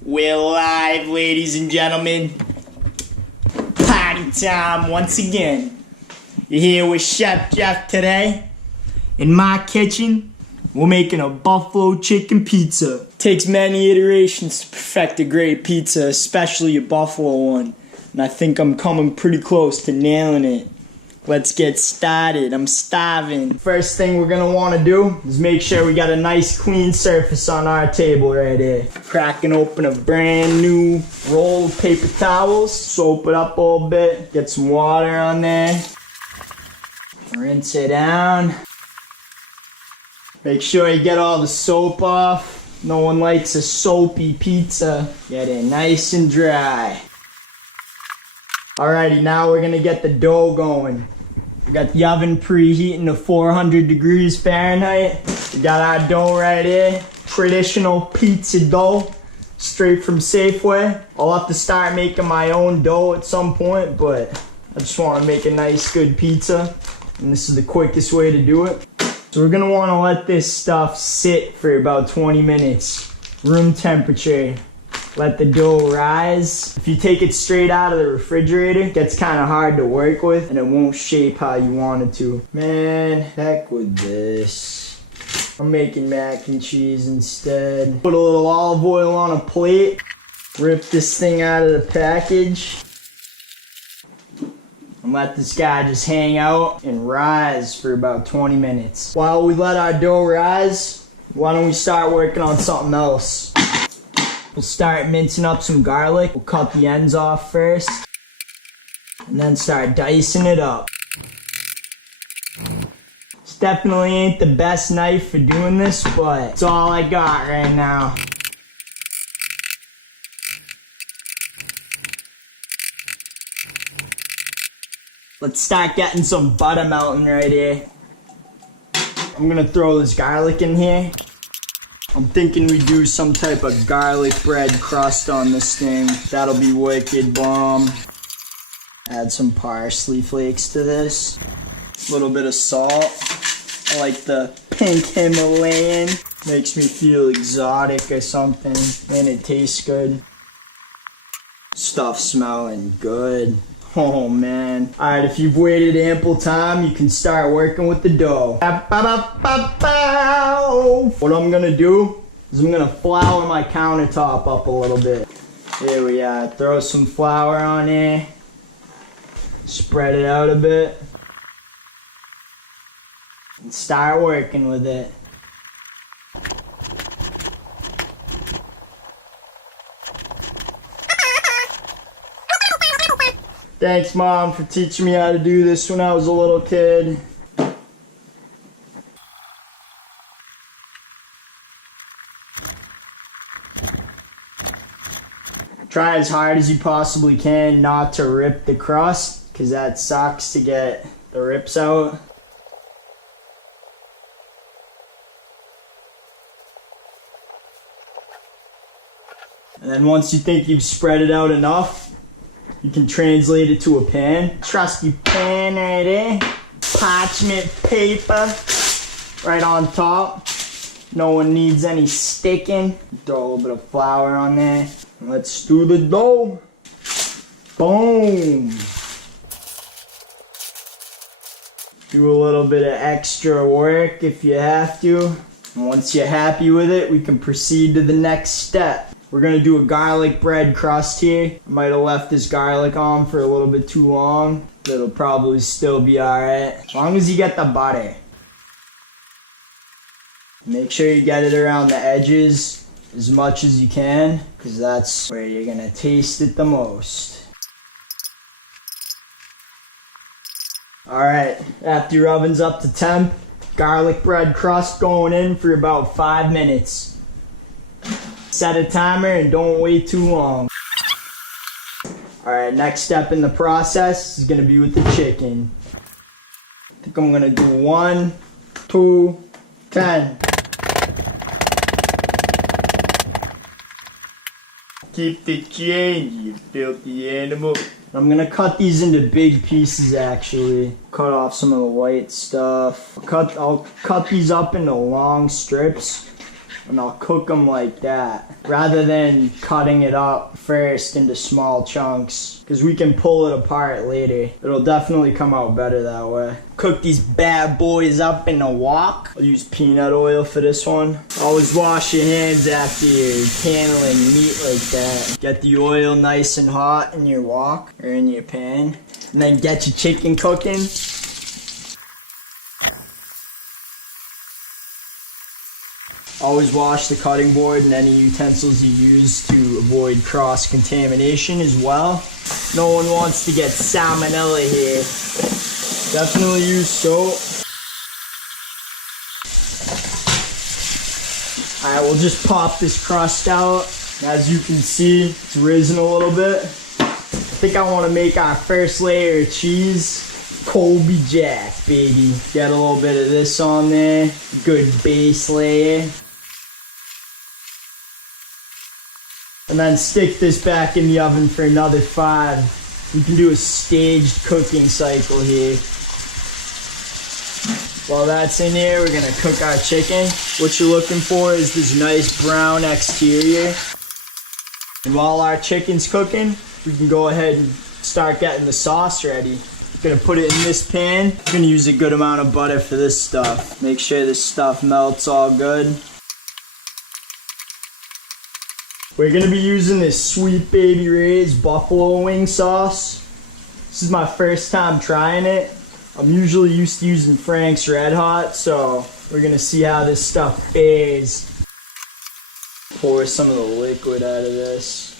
We're live, ladies and gentlemen. Party time once again. You're here with Chef Cheff today. In my kitchen, we're making a buffalo chicken pizza. Takes many iterations to perfect a great pizza, especially a buffalo one. And I think I'm coming pretty close to nailing it. Let's get started. I'm starving. First thing we're gonna wanna do is make sure we got a nice clean surface on our table right here. Cracking open a brand new roll of paper towels. Soap it up a little bit. Get some water on there. Rinse it down. Make sure you get all the soap off. No one likes a soapy pizza. Get it nice and dry. Alrighty, now we're gonna get the dough going. We got the oven preheating to 400 degrees Fahrenheit. We got our dough right here. Traditional pizza dough, straight from Safeway. I'll have to start making my own dough at some point, but I just want to make a nice, good pizza. And this is the quickest way to do it. So we're gonna want to let this stuff sit for about 20 minutes. Room temperature. Let the dough rise. If you take it straight out of the refrigerator, it gets kind of hard to work with and it won't shape how you want it to. Man, heck with this. I'm making mac and cheese instead. Put a little olive oil on a plate. Rip this thing out of the package. And let this guy just hang out and rise for about 20 minutes. While we let our dough rise, why don't we start working on something else? We'll start mincing up some garlic. We'll cut the ends off first. And then start dicing it up. This definitely ain't the best knife for doing this, but it's all I got right now. Let's start getting some butter melting right here. I'm gonna throw this garlic in here. I'm thinking we do some type of garlic bread crust on this thing. That'll be wicked bomb. Add some parsley flakes to this. A little bit of salt. I like the pink Himalayan. Makes me feel exotic or something. And it tastes good. Stuff smelling good. Oh man. Alright, if you've waited ample time, you can start working with the dough. What I'm gonna do is I'm gonna flour my countertop up a little bit. Here we are. Throw some flour on there. Spread it out a bit. And start working with it. Thanks, Mom, for teaching me how to do this when I was a little kid. Try as hard as you possibly can not to rip the crust, because that sucks to get the rips out. And then once you think you've spread it out enough, you can translate it to a pan. Trusty pan right there. Parchment paper right on top. No one needs any sticking. Throw a little bit of flour on there. Let's do the dough. Boom. Do a little bit of extra work if you have to. And once you're happy with it, we can proceed to the next step. We're gonna do a garlic bread crust here. I might have left this garlic on for a little bit too long. But it'll probably still be alright. As long as you get the butter. Make sure you get it around the edges as much as you can, because that's where you're gonna taste it the most. Alright, after your oven's up to temp, garlic bread crust going in for about 5 minutes. Set a timer and don't wait too long. Alright, next step in the process is going to be with the chicken. I think I'm going to do 1, 2, 10. Keep the change, you filthy animal. I'm going to cut these into big pieces actually. Cut off some of the white stuff. I'll cut these up into long strips. and I'll cook them like that rather than cutting it up first into small chunks, because we can pull it apart later. It'll definitely come out better that way. Cook these bad boys up in a wok. I'll use peanut oil for this one. Always wash your hands after you're handling meat like that. Get the oil nice and hot in your wok or in your pan, and then get your chicken cooking. Always wash the cutting board and any utensils you use to avoid cross-contamination as well. No one wants to get salmonella here. Definitely use soap. Alright, we'll just pop this crust out. As you can see, it's risen a little bit. I think I want to make our first layer of cheese. Colby Jack, baby. Get a little bit of this on there. Good base layer. And then stick this back in the oven for another 5. You can do a staged cooking cycle here. While that's in here, we're gonna cook our chicken. What you're looking for is this nice brown exterior. And while our chicken's cooking, we can go ahead and start getting the sauce ready. Gonna put it in this pan. I'm gonna use a good amount of butter for this stuff. Make sure this stuff melts all good. We're gonna be using this Sweet Baby Ray's buffalo wing sauce. This is my first time trying it. I'm usually used to using Frank's Red Hot, so we're gonna see how this stuff fares. Pour some of the liquid out of this.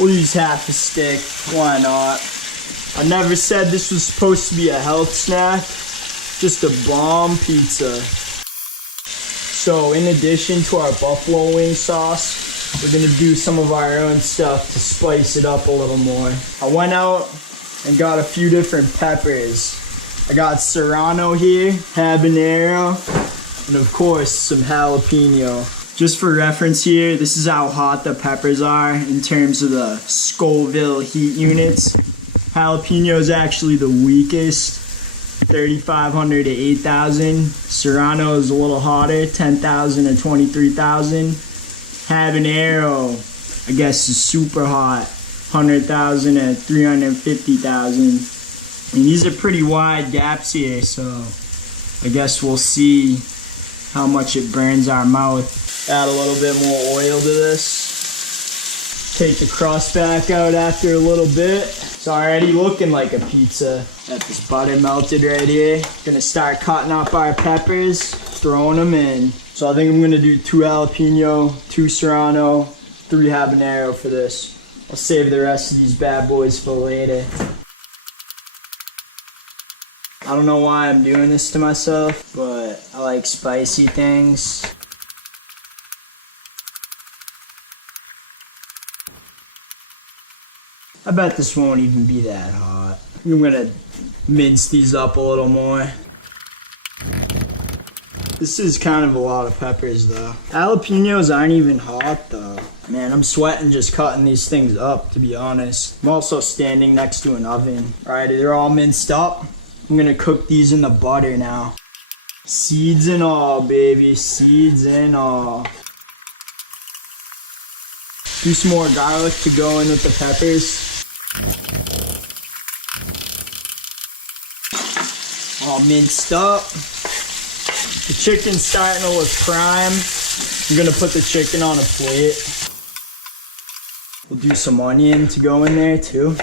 We'll use half a stick, why not? I never said this was supposed to be a health snack, just a bomb pizza. So in addition to our buffalo wing sauce, we're gonna do some of our own stuff to spice it up a little more. I went out and got a few different peppers. I got serrano here, habanero, and of course some jalapeno. Just for reference here, this is how hot the peppers are in terms of the Scoville heat units. Jalapeno is actually the weakest, 3,500 to 8,000. Serrano is a little hotter, 10,000 to 23,000. Habanero, I guess, is super hot, 100,000 to 350,000. And these are pretty wide gaps here, so I guess we'll see how much it burns our mouth. Add a little bit more oil to this. Take the crust back out after a little bit. It's already looking like a pizza. Got this butter melted right here. Gonna start cutting up our peppers, throwing them in. So I think I'm gonna do 2 jalapeno, 2 serrano, 3 habanero for this. I'll save the rest of these bad boys for later. I don't know why I'm doing this to myself, but I like spicy things. I bet this won't even be that hot. I'm gonna mince these up a little more. This is kind of a lot of peppers though. Jalapenos aren't even hot though. Man, I'm sweating just cutting these things up, to be honest. I'm also standing next to an oven. Alright, they're all minced up. I'm gonna cook these in the butter now. Seeds and all, baby, seeds and all. Do some more garlic to go in with the peppers. All minced up. The chicken's starting to look prime. I'm gonna put the chicken on a plate. We'll do some onion to go in there too.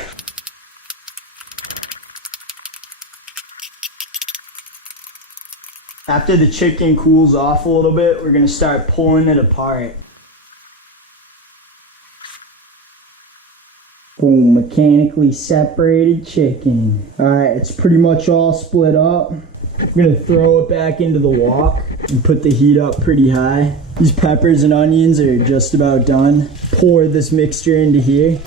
After the chicken cools off a little bit, we're gonna start pulling it apart. Boom, mechanically separated chicken. Alright, it's pretty much all split up. I'm gonna throw it back into the wok and put the heat up pretty high. These peppers and onions are just about done. Pour this mixture into here.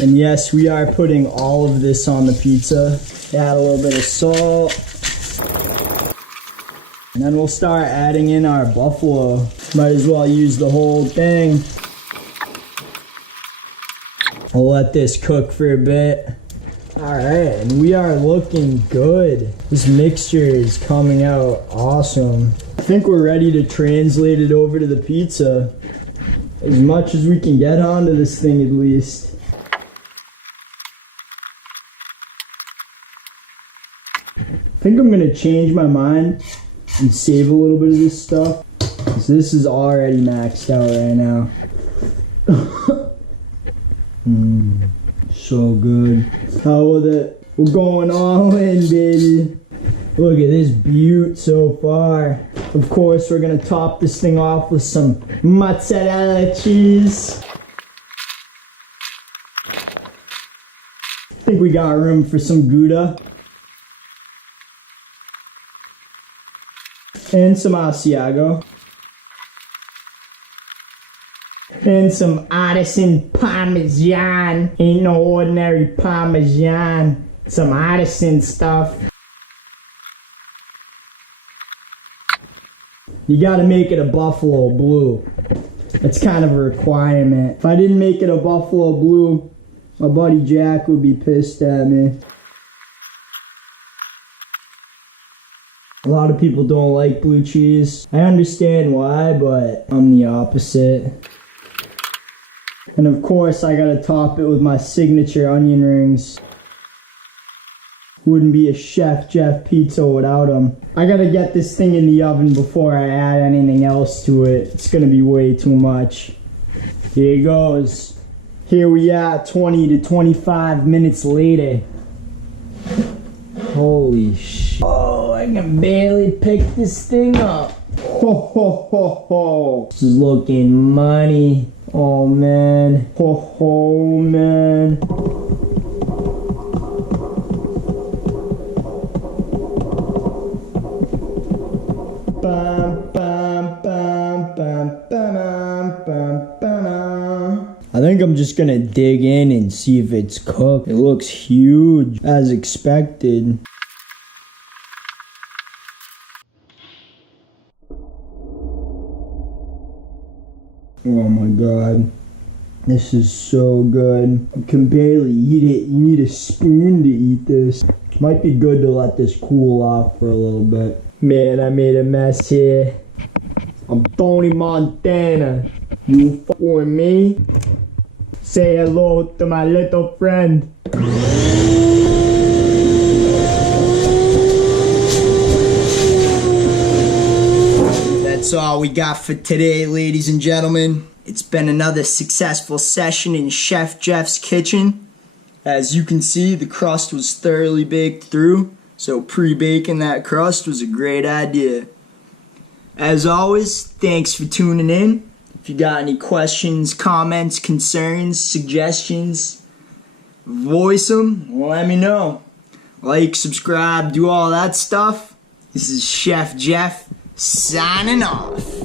And yes, we are putting all of this on the pizza. Add a little bit of salt. And then we'll start adding in our buffalo. Might as well use the whole thing. I'll let this cook for a bit. Alright, and we are looking good. This mixture is coming out awesome. think we're ready to translate it over to the pizza. As much as we can get onto this thing at least. I think I'm gonna change my mind and save a little bit of this stuff. Because this is already maxed out right now. So good. Hell with it. We're going all in, baby. Look at this beaut so far. Of course, we're gonna top this thing off with some mozzarella cheese. I think we got room for some Gouda. And some Asiago. And some artisan Parmesan. Ain't no ordinary Parmesan. Some artisan stuff. You gotta make it a buffalo blue. It's kind of a requirement. If I didn't make it a buffalo blue, my buddy Jack would be pissed at me. A lot of people don't like blue cheese. I understand why, but I'm the opposite. And of course, I gotta top it with my signature onion rings. Wouldn't be a Chef Jeff pizza without them. I gotta get this thing in the oven before I add anything else to it. It's gonna be way too much. Here it goes. Here we are, 20 to 25 minutes later. Holy shit. Oh, I can barely pick this thing up. Ho ho ho ho. This is looking money. Oh man. Ho ho man. Bam, bam, bam, bam, bam, bam, bam. I think I'm just gonna dig in and see if it's cooked. It looks huge, as expected. Oh my god. This is so good. I can barely eat it. You need a spoon to eat this. Might be good to let this cool off for a little bit. Man, I made a mess here. I'm Tony Montana. You f*** with me? Say hello to my little friend. That's all we got for today, ladies and gentlemen. It's been another successful session in Chef Jeff's kitchen. As you can see, the crust was thoroughly baked through, so pre-baking that crust was a great idea. As always, thanks for tuning in. If you got any questions, comments, concerns, suggestions, voice them, let me know. Like, subscribe, do all that stuff. This is Chef Jeff signing off.